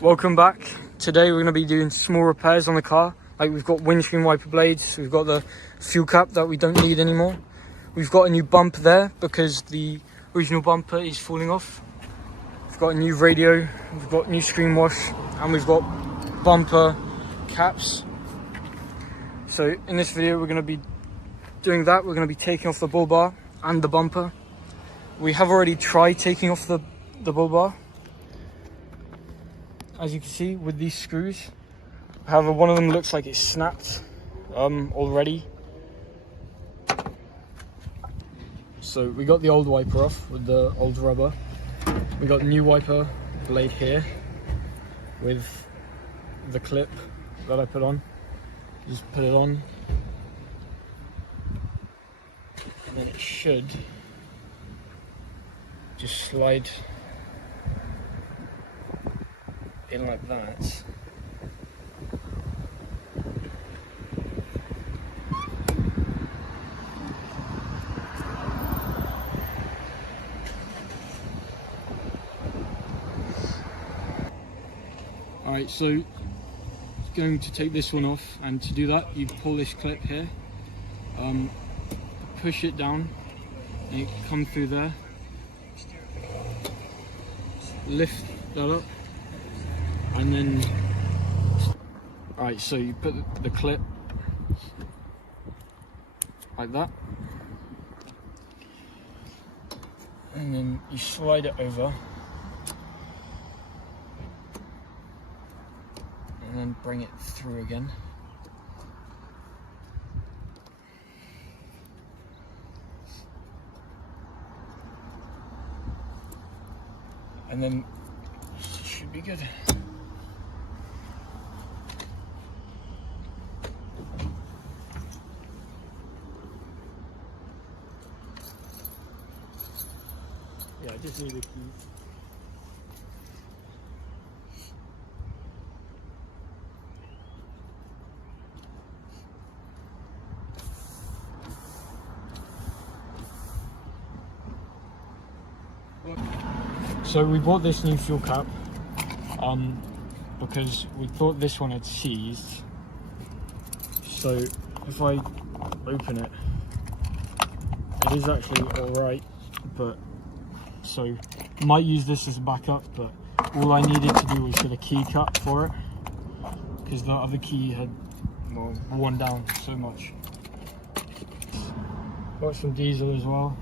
Welcome back. Today we're going to be doing small repairs on the car. Like, we've got windscreen wiper blades, we've got the fuel cap that we don't need anymore. We've got a new bumper there because the original bumper is falling off. We've got a new radio, we've got new screen wash, and we've got bumper caps. So in this video we're going to be doing that. We're going to be taking off the bull bar and the bumper. We have already tried taking off the bull bar, as you can see, with these screws. However, one of them looks like it's snapped already. So we got the old wiper off with the old rubber. We got the new wiper blade here with the clip that I put on. Just put it on, and then it should just slide in like that. Alright, so going to take this one off, and to do that you pull this clip here, push it down and it comes through there, lift that up, and then alright, so you put the clip like that, and then you slide it over and then bring it through again. And then it should be good. Yeah, I just need the keys. So we bought this new fuel cap because we thought this one had seized. So if I open it, it is actually alright, but so might use this as a backup, but all I needed to do was get a key cut for it because the other key had worn down so much. Got some diesel as well.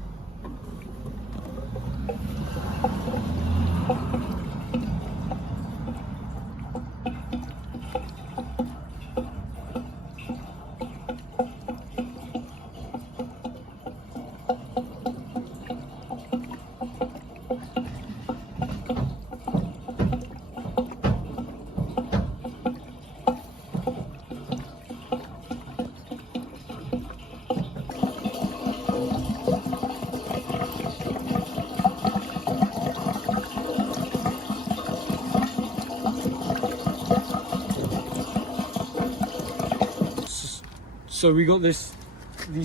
So we got these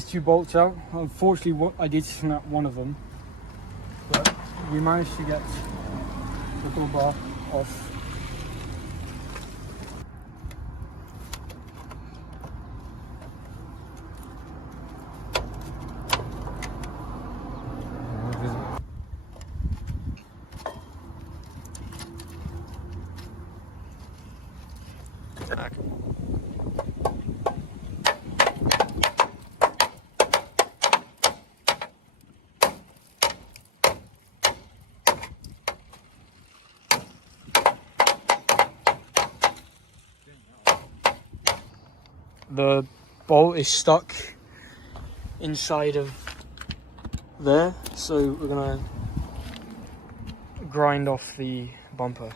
two bolts out. Unfortunately, I did snap one of them, but we managed to get the bull bar off. The bolt is stuck inside of there, so we're gonna grind off the bumper.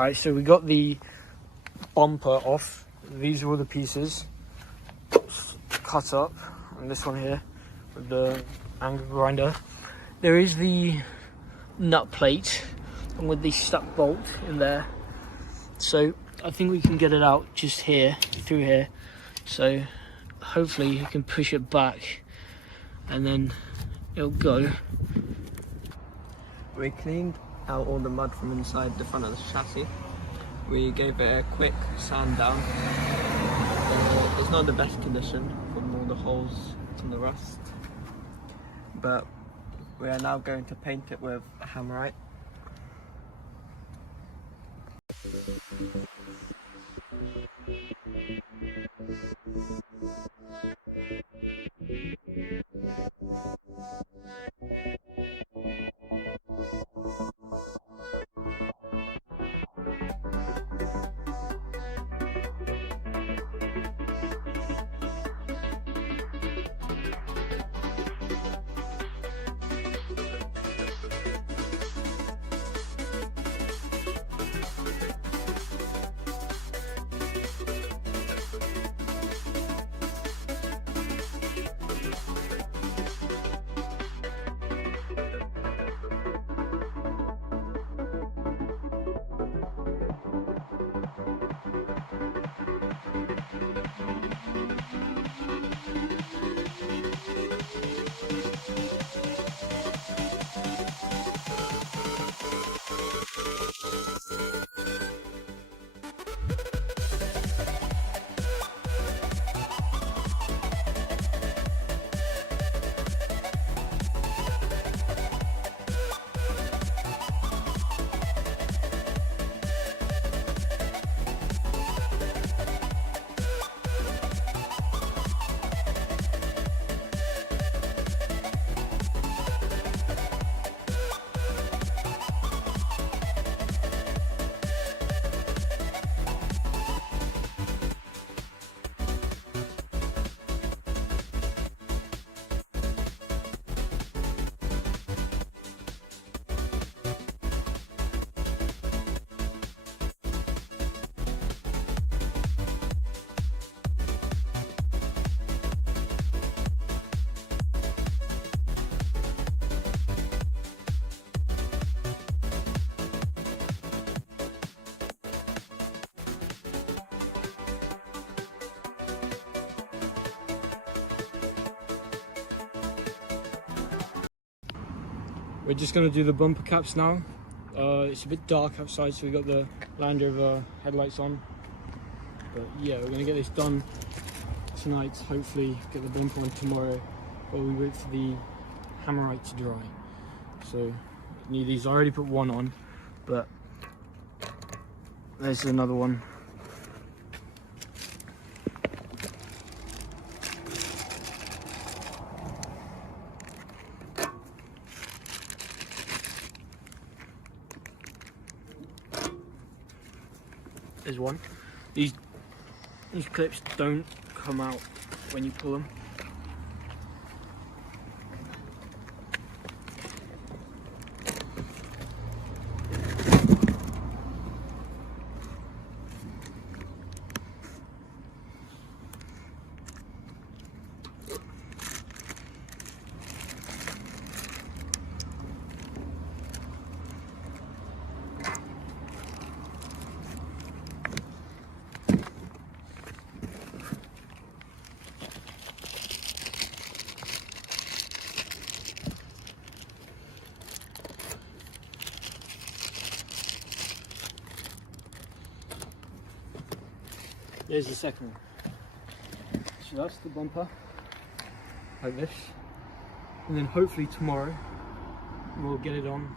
Alright, so we got the bumper off. These are all the pieces cut up, and this one here with the angle grinder. There is the nut plate and with the stuck bolt in there. So I think we can get it out just here, through here. So hopefully you can push it back and then it'll go. We cleaned out all the mud from inside the front of the chassis. We gave it a quick sand down. It's not the best condition from all the holes and the rust, but we are now going to paint it with hammerite. We're just going to do the bumper caps now. It's a bit dark outside, so we got the Land Rover headlights on. But yeah, we're going to get this done tonight, hopefully get the bumper on tomorrow, while we wait for the hammerite to dry. So need these. I already put one on, but there's another one. There's one. These clips don't come out when you pull them. There's the second one. So that's the bumper, like this. And then hopefully tomorrow we'll get it on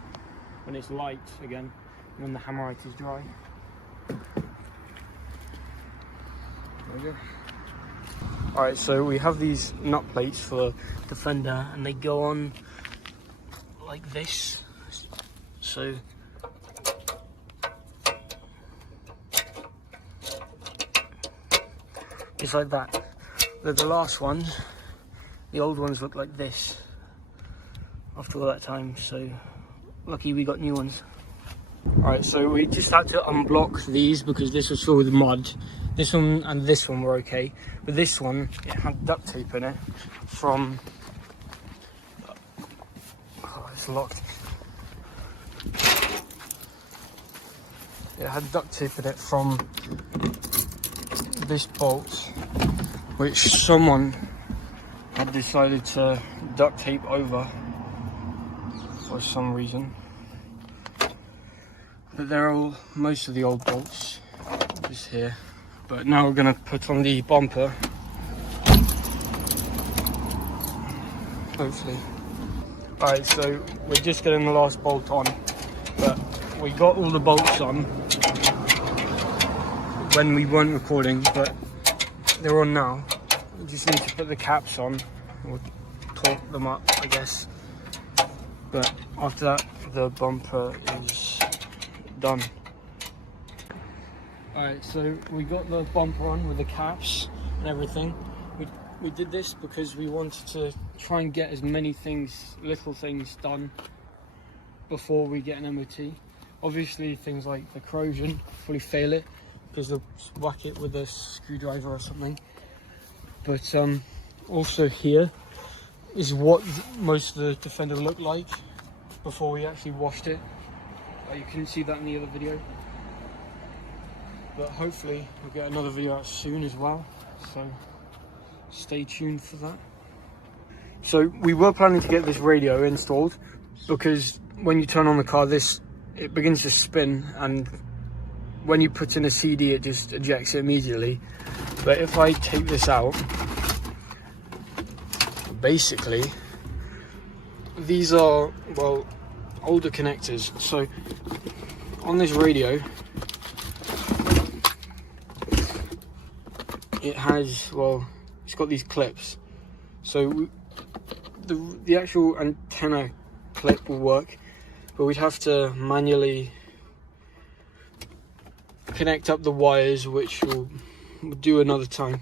when it's light again, when the hammerite is dry. There we go. Alright, so we have these nut plates for the fender and they go on like this. So it's like that. The last ones, the old ones look like this after all that time, so lucky we got new ones. Alright, so we just had to unblock these because this was filled with mud. This one and this one were okay, but this one, it had duct tape in it from... Oh, it's locked. It had duct tape in it from this bolt, which someone had decided to duct tape over for some reason. But they're all, most of the old bolts is here. But now we're gonna put on the bumper. Hopefully. Alright, so we're just getting the last bolt on, but we got all the bolts on when we weren't recording, but they're on now. We just need to put the caps on. We'll torque them up, I guess. But after that, the bumper is done. Alright, so we got the bumper on with the caps and everything. We did this because we wanted to try and get as many things, little things done before we get an MOT. Obviously things like the corrosion, probably fail it because they'll whack it with a screwdriver or something. But also here is what most of the Defender looked like before we actually washed it. You couldn't see that in the other video. But hopefully we'll get another video out soon as well, so stay tuned for that. So we were planning to get this radio installed because when you turn on the car, it begins to spin, and when you put in a CD it just ejects it immediately. But if I take this out, basically these are, well, older connectors. So on this radio it has, well, it's got these clips, so the actual antenna clip will work, but we'd have to manually connect up the wires, which we'll do another time.